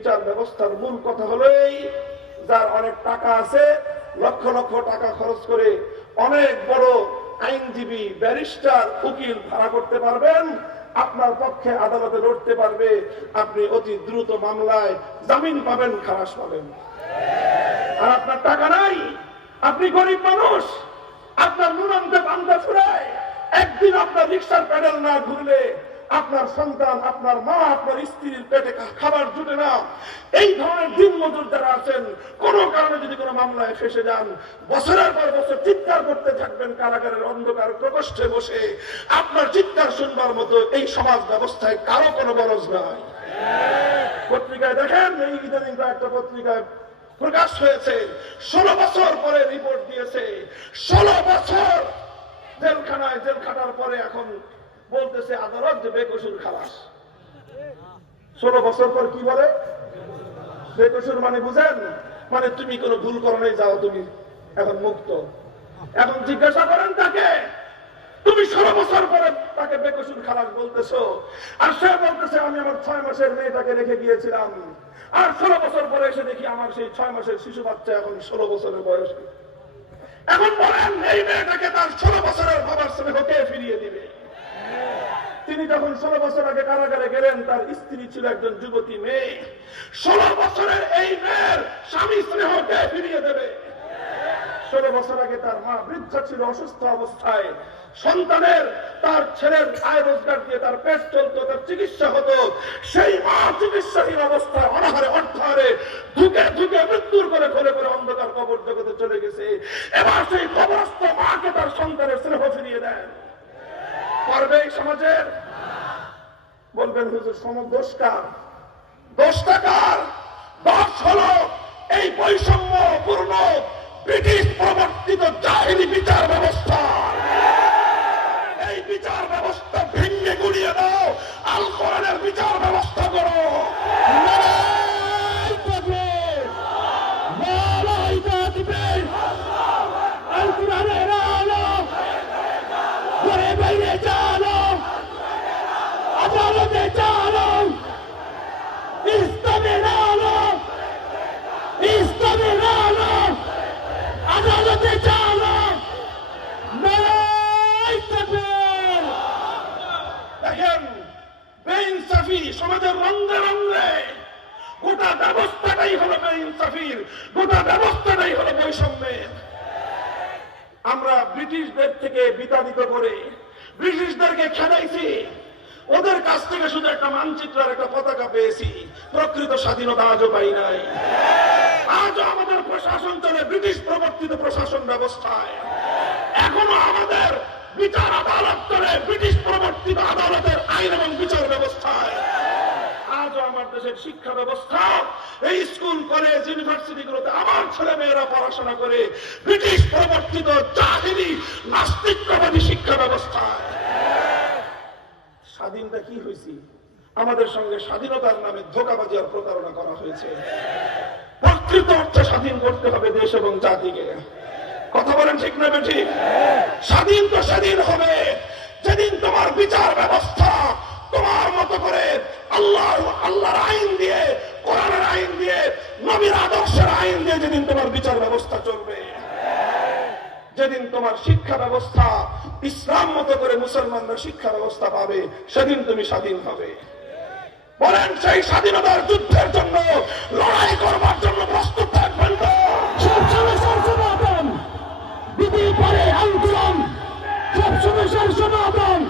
বিচার ব্যবস্থার মূল কথা হলো এই, যার অনেক টাকা আছে, লক্ষ লক্ষ টাকা খরচ করে অনেক বড় আইনজীবী, ব্যারিস্টার, উকিল ভাড়া করতে পারবেন, আপনার পক্ষে আদালতে লড়তে পারবে, আপনি অতি দ্রুত মামলায় জামিন পাবেন, খালাস পাবেন। আর আপনার টাকা নাই, আপনি গরিব মানুষ, আপনার নুনান্তে পান্তা ফুরায়, একদিন আপনার রিক্সার প্যাডেল না ঘুরলে আপনার সন্তান, আপনার মা, আপনার স্ত্রীর পেটে খাবার জুটে না। এই ধরনের দিন মজুর যারা আছেন, কোন কারণে যদি কোনো মামলায় ফেসে যান, বছরের পর বছর চিৎকার করতে থাকবেন কারাগারের অন্ধকার প্রকোষ্ঠে বসে। আপনার চিৎকার শুনবার মতো এই সমাজ ব্যবস্থায় কারো কোনো গরজ নাই। পত্রিকায় দেখেন, এই ইদানিং একটা পত্রিকায় প্রকাশ হয়েছে, 16 বছর পরে রিপোর্ট দিয়েছে, 16 বছর জেলখানায় জেল খাটার পরে এখন বলতেছে আদালত যে বেকসুর খালাস। 16 বছর পর কি বলে? বেকসুর মানে বুঝেন? মানে তুমি কোনো ভুল করো নাই, যাও, তুমি এখন মুক্ত। এখন জিজ্ঞাসা করেন তাকে, তুমি 16 বছর পরে তাকে বেকসুর খালাস বলতেছো, আর সে বলতেছে আমি আমার 6 মাসের মেয়েটাকে রেখে গিয়েছিলাম, আর 16 বছর পরে এসে দেখি আমার সেই 6 মাসের শিশু বাচ্চা এখন 16 বছরের বয়স। এখন বলেন, এই মেয়েটাকে তার 16 বছরের বাবার স্নেহ কে ফিরিয়ে দিবে? তিনি যখন 16 বছর আগে কারাগারে গেলেন, তার স্ত্রী ছিল একজন যুবতী মেয়ে। 16 বছরের এই মেয়ের স্বামী স্নেহ কে ফিরিয়ে দেবে? 16 বছর আগে তার মা বৃদ্ধা ছিল, অসুস্থ অবস্থায়, সন্তানের, তার ছেলের আয় রোজগার দিয়ে তার পেট চলতো, তার চিকিৎসা হতো, সেই মা চিকিৎসাহীন অবস্থায় অনাহারে অর্থাহারে ধুকে ধুকে মৃত্যুর করে ঘরে ঘরে অন্ধকার কবর জগতে চলে গেছে। এবার সেই কবরস্থ মাকে তার সন্তানের স্নেহ ফিরিয়ে দেন পারবে এই সমাজের? বলবেন হুজুর সমাজ দোষ কার? দোষটা কার? দোষ হলো এই বৈষম্যপূর্ণ ব্রিটিশ প্রবর্তিত জাহেলি বিচার ব্যবস্থা। এই বিচার ব্যবস্থা ভেঙে গুড়িয়ে দাও, আল কোরআনের বিচার ব্যবস্থা করো। আল কোরআনের আলো ঘরে বাইরে চালো, আদালতে চালো, ইসলামের আলো, ইসলামের আলো আদালতে চালো। দেখেন, বেইনসাফি সমাজের রঙে রঙে, গোটা ব্যবস্থাটাই হলো বেইনসাফির, গোটা ব্যবস্থাটাই হলো বৈষম্যের। আমরা ব্রিটিশদের থেকে বিতাড়িত করে ব্রিটিশদেরকে খেলাইছি, ওদের কাছ থেকে শুধু একটা মানচিত্র আর একটা পতাকা পেয়েছি, প্রকৃত স্বাধীনতা আজও পাই নাই। আজও আমাদের প্রশাসন চলে ব্রিটিশ প্রবর্তিত প্রশাসন ব্যবস্থায়, এখনো আমাদের বিচার আদালত চলে ব্রিটিশ প্রবর্তিত আদালতের আইন এবং বিচার ব্যবস্থায়। আজও আমার দেশের শিক্ষা ব্যবস্থা, এই স্কুল, কলেজ, ইউনিভার্সিটি গুলোতে আমার ছেলে মেয়েরা পড়াশোনা করে ব্রিটিশ প্রবর্তিত জাহেলি নাস্তিকবাদী শিক্ষা ব্যবস্থায়। স্বাধীনতা কি হয়েছে? আমাদের সঙ্গে স্বাধীনতার নামে ধোঁকাবাজি আর প্রতারণা করা হয়েছে। প্রকৃত অর্থে স্বাধীন করতে হবে দেশ এবং জাতিকে। কথা বলেন ঠিক না ঠিক? স্বাধীন তো সেদিন হবে যেদিন তোমার বিচার ব্যবস্থা তোমার মতো করে আল্লাহর আইন দিয়ে, কোরআনের আইন দিয়ে, নবীর আদর্শের আইন দিয়ে যেদিন তোমার বিচার ব্যবস্থা চলবে, যেদিন তোমার শিক্ষা ব্যবস্থা ইসলাম মতো করে মুসলমানরা শিক্ষা ব্যবস্থা পাবে, সেদিন তুমি স্বাধীন হবে। বলেন, সেই স্বাধীনতার যুদ্ধের জন্য, লড়াই করবার জন্য প্রস্তুত থাকবেন তো? সবসময় সনাতন দিদি পরে আন্দোলন, সবসময় সনাতন।